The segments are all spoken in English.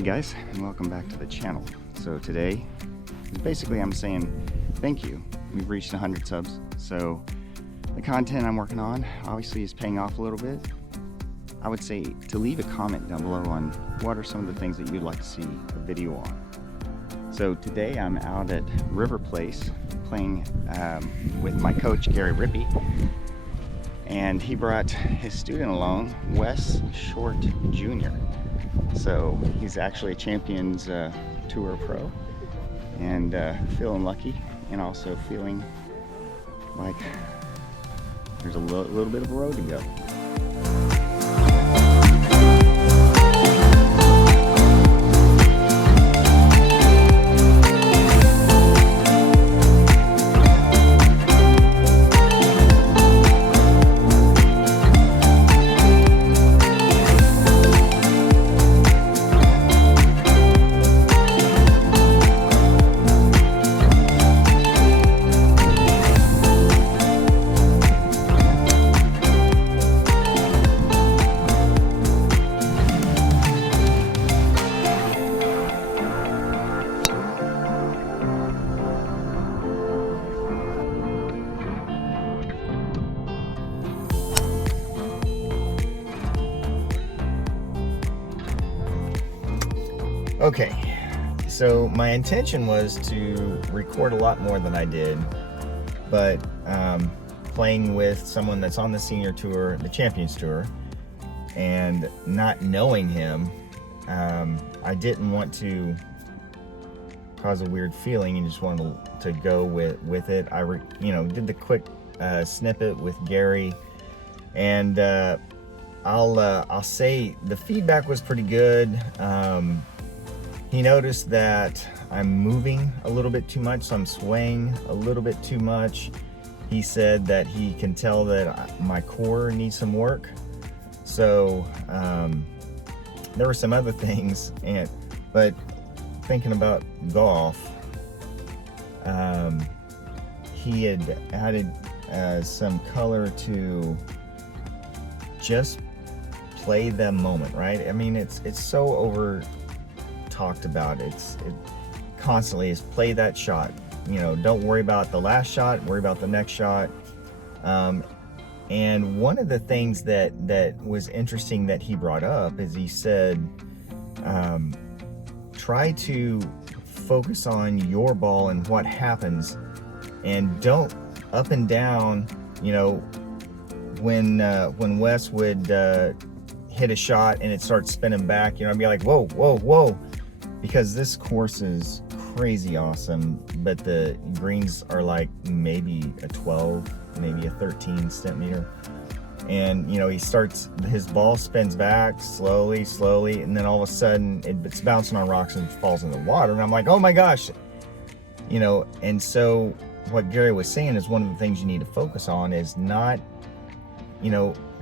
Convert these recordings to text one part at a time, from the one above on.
Hey guys, and welcome back to the channel. So today, basically I'm saying thank you. We've reached 100 subs, so the content I'm working on obviously is paying off a little bit. I would say to leave a comment down below on what are some of the things that you'd like to see a video on. So today I'm out at River Place playing with my coach Gary Rippey, and he brought his student along, Wes Short Jr. So he's actually a Champions Tour pro, and feeling lucky, and also feeling like there's a little bit of a road to go. Okay, so my intention was to record a lot more than I did, but playing with someone that's on the senior tour, the Champions Tour, and not knowing him, I didn't want to cause a weird feeling and just wanted to go with it. I did the quick snippet with Gary, and I'll say the feedback was pretty good. He noticed that I'm moving a little bit too much, so I'm swaying a little bit too much. He said that he can tell that my core needs some work. So there were some other things, but thinking about golf, he had added some color to just play the moment, right? I mean, it's so over talked about. It constantly is play that shot. Don't worry about the last shot, worry about the next shot. And one of the things that was interesting that he brought up is he said, try to focus on your ball and what happens, and don't up and down. When Wes would hit a shot and it starts spinning back, I'd be like, whoa, whoa, whoa. Because this course is crazy awesome, but the greens are like maybe a 12, maybe a 13 centimeter. And his ball spins back slowly, and then all of a sudden it's bouncing on rocks and falls in the water. And I'm like, oh my gosh, and so what Gary was saying is one of the things you need to focus on is not,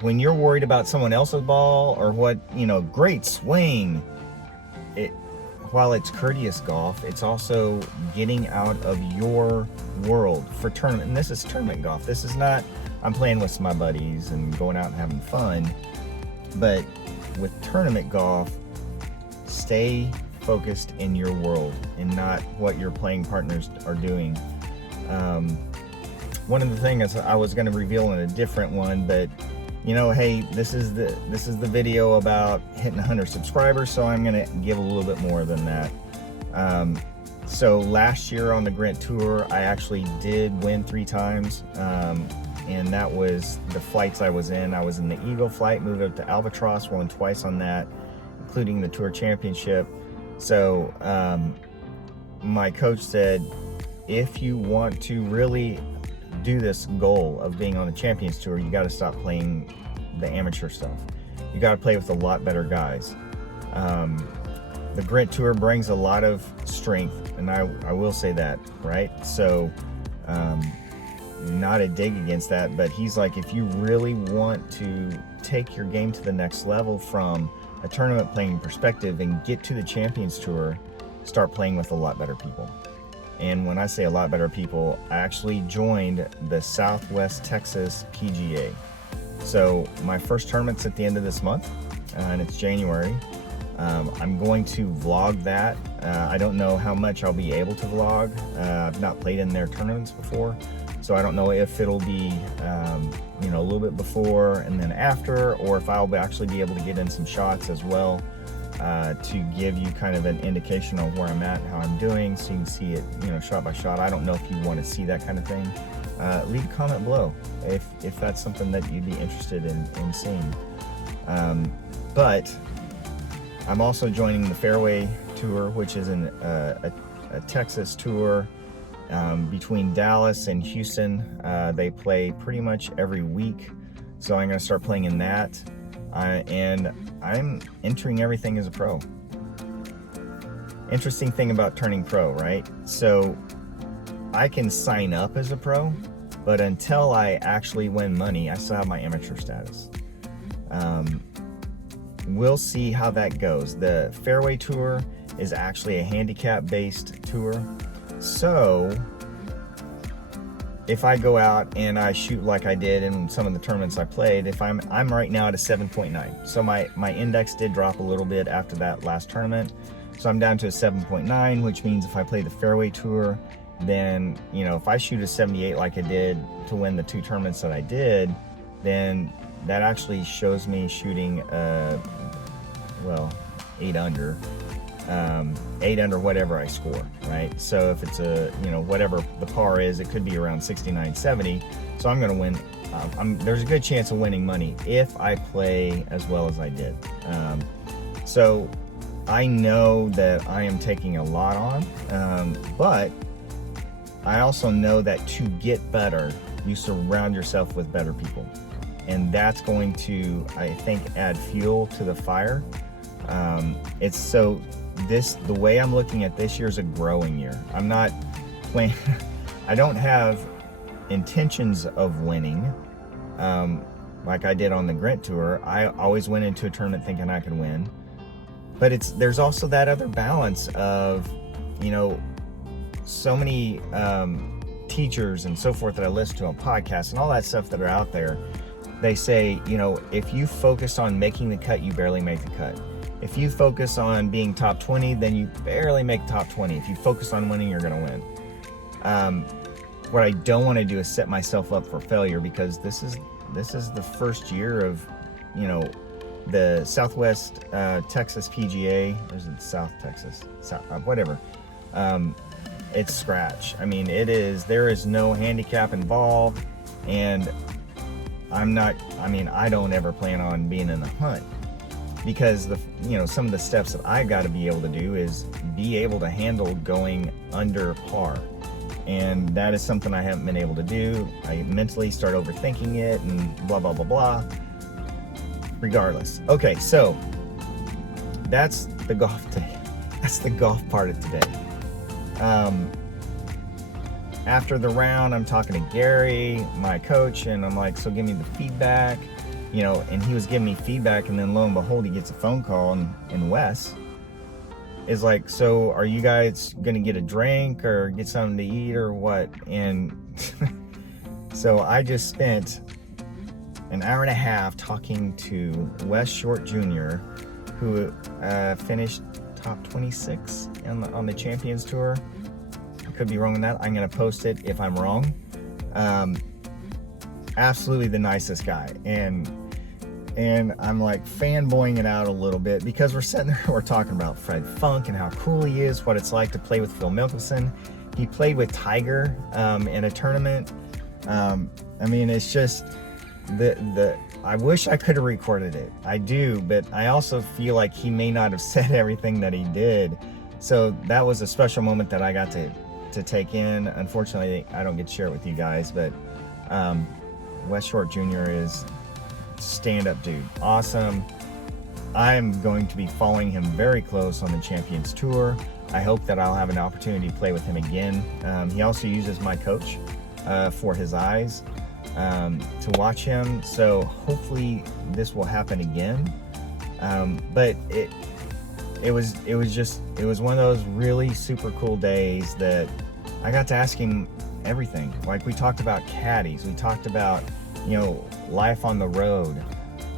when you're worried about someone else's ball or what, great swing, while it's courteous golf, it's also getting out of your world for tournament. And this is tournament golf. This is not, I'm playing with my buddies and going out and having fun. But with tournament golf, stay focused in your world and not what your playing partners are doing. One of the things I was going to reveal in a different one, but hey, this is the video about hitting 100 subscribers, so I'm gonna give a little bit more than that. So last year on the Grant Tour, I actually did win 3 times, and that was the flights I was in. I was in the Eagle flight, moved up to Albatross, won twice on that, including the Tour Championship. So my coach said, if you want to really do this goal of being on the Champions Tour, you got to stop playing the amateur stuff. You got to play with a lot better guys. The Grant Tour brings a lot of strength, and I will say that, right? So not a dig against that, but he's like, if you really want to take your game to the next level from a tournament playing perspective and get to the Champions Tour, start playing with a lot better people. And when I say a lot better people, I actually joined the Southwest Texas PGA. So my first tournament's at the end of this month, and it's January. I'm going to vlog that. I don't know how much I'll be able to vlog. I've not played in their tournaments before, so I don't know if it'll be you know, a little bit before and then after, or if I'll actually be able to get in some shots as well, to give you kind of an indication of where I'm at and how I'm doing, so you can see it, you know, shot by shot. I don't know if you want to see that kind of thing. Leave a comment below if that's something that you'd be interested in seeing. But I'm also joining the Fairway Tour, which is a Texas tour between Dallas and Houston. They play pretty much every week, so I'm going to start playing in that. And I'm entering everything as a pro. Interesting thing about turning pro, right? So I can sign up as a pro, but until I actually win money, I still have my amateur status. We'll see how that goes. The Fairway Tour is actually a handicap-based tour. So if I go out and I shoot like I did in some of the tournaments I played, if I'm right now at a 7.9. So my index did drop a little bit after that last tournament. So I'm down to a 7.9, which means if I play the Fairway Tour, then, you know, if I shoot a 78 like I did to win the 2 tournaments that I did, then that actually shows me shooting, well, 8 under. 8 under whatever I score, right? So if it's a, you know, whatever the par is, it could be around 69, 70. So I'm going to win. There's a good chance of winning money if I play as well as I did. So I know that I am taking a lot on, but I also know that to get better, you surround yourself with better people. And that's going to, I think, add fuel to the fire. It's so, the way I'm looking at this year is a growing year. I'm not playing, I don't have intentions of winning like I did on the Grint Tour. I always went into a tournament thinking I could win. But there's also that other balance of, you know, so many teachers and so forth that I listen to on podcasts and all that stuff that are out there. They say, you know, if you focus on making the cut, you barely make the cut. If you focus on being top 20, then you barely make top 20. If you focus on winning, you're going to win. What I don't want to do is set myself up for failure, because this is the first year of, you know, the Southwest Texas PGA, or is it South Texas? Whatever. It's scratch. I mean, there is no handicap involved, and I don't ever plan on being in the hunt, because some of the steps that I got to be able to do is be able to handle going under par. And that is something I haven't been able to do. I mentally start overthinking it and blah, blah, blah, blah. Regardless. Okay, so that's the golf day. That's the golf part of today. After the round, I'm talking to Gary, my coach, and I'm like, so give me the feedback, and he was giving me feedback, and then lo and behold, he gets a phone call, and Wes is like, so are you guys gonna get a drink or get something to eat or what? And so I just spent an hour and a half talking to Wes Short Jr., who finished top 26 on the Champions Tour. I could be wrong on that. I'm gonna post it if I'm wrong. Absolutely the nicest guy, and I'm like fanboying it out a little bit, because we're sitting there, we're talking about Fred Funk and how cool he is, what it's like to play with Phil Mickelson. He played with Tiger in a tournament. I mean, it's just I wish I could have recorded it. I do, but I also feel like he may not have said everything that he did. So that was a special moment that I got to take in. Unfortunately, I don't get to share it with you guys, but Wes Short Jr. is stand-up dude. Awesome. I'm going to be following him very close on the Champions Tour. I hope that I'll have an opportunity to play with him again. He also uses my coach for his eyes to watch him, so hopefully this will happen again. But it was one of those really super cool days that I got to ask him everything. Like, we talked about caddies, we talked about life on the road,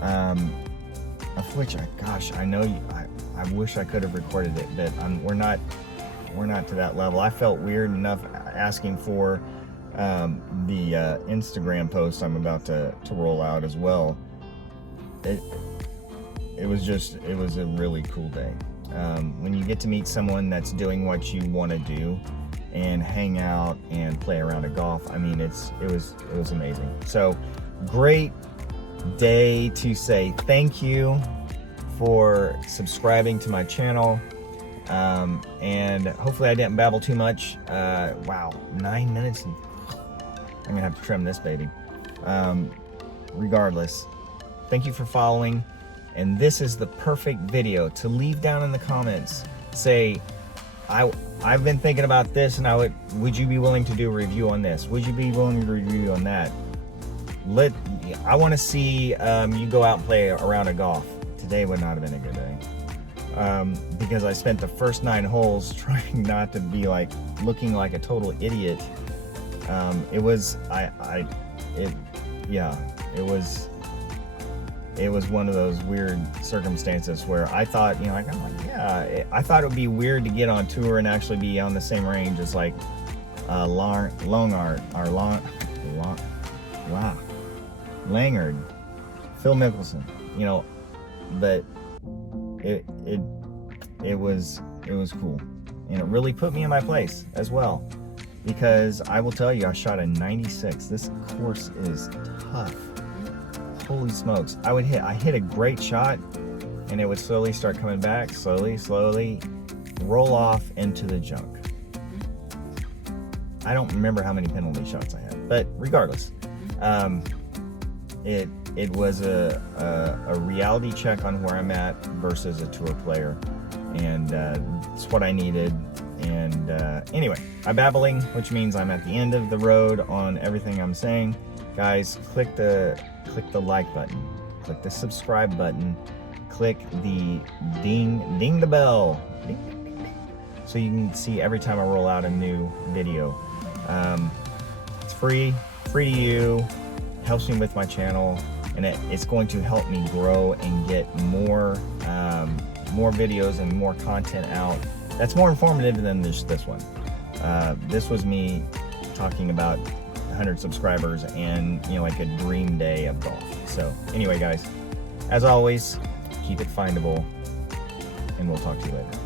of which I know I wish I could have recorded it, but we're not to that level. I felt weird enough asking for the Instagram post I'm about to roll out as well. It was a really cool day. When you get to meet someone that's doing what you want to do and hang out and play around a golf, I mean, it was amazing. So great day to say thank you for subscribing to my channel, and hopefully I didn't babble too much. Wow, 9 minutes. I'm gonna have to trim this baby. Regardless, thank you for following, and this is the perfect video to leave down in the comments. Say, I've been thinking about this, and would you be willing to do a review on this? Would you be willing to review on that? I want to see you go out and play a round of golf. Today would not have been a good day, because I spent the first 9 holes trying not to be looking like a total idiot. It was one of those weird circumstances where I thought, I thought it would be weird to get on tour and actually be on the same range as Langard, Phil Mickelson, but it was cool, and it really put me in my place as well, because I will tell you, I shot a 96. This course is tough. Holy smokes. I hit a great shot, and it would slowly start coming back, slowly roll off into the junk. I don't remember how many penalty shots I had, but regardless, it was a reality check on where I'm at versus a tour player, and it's what I needed. And anyway, I'm babbling, which means I'm at the end of the road on everything I'm saying. Guys, click the like button, click the subscribe button, click the ding the bell, ding, ding, ding, ding, so you can see every time I roll out a new video. It's free to you, helps me with my channel, and it's going to help me grow and get more videos and more content out that's more informative than this one. This was me talking about 100 subscribers and like a dream day of golf. So anyway, guys, as always, keep it findable, and we'll talk to you later.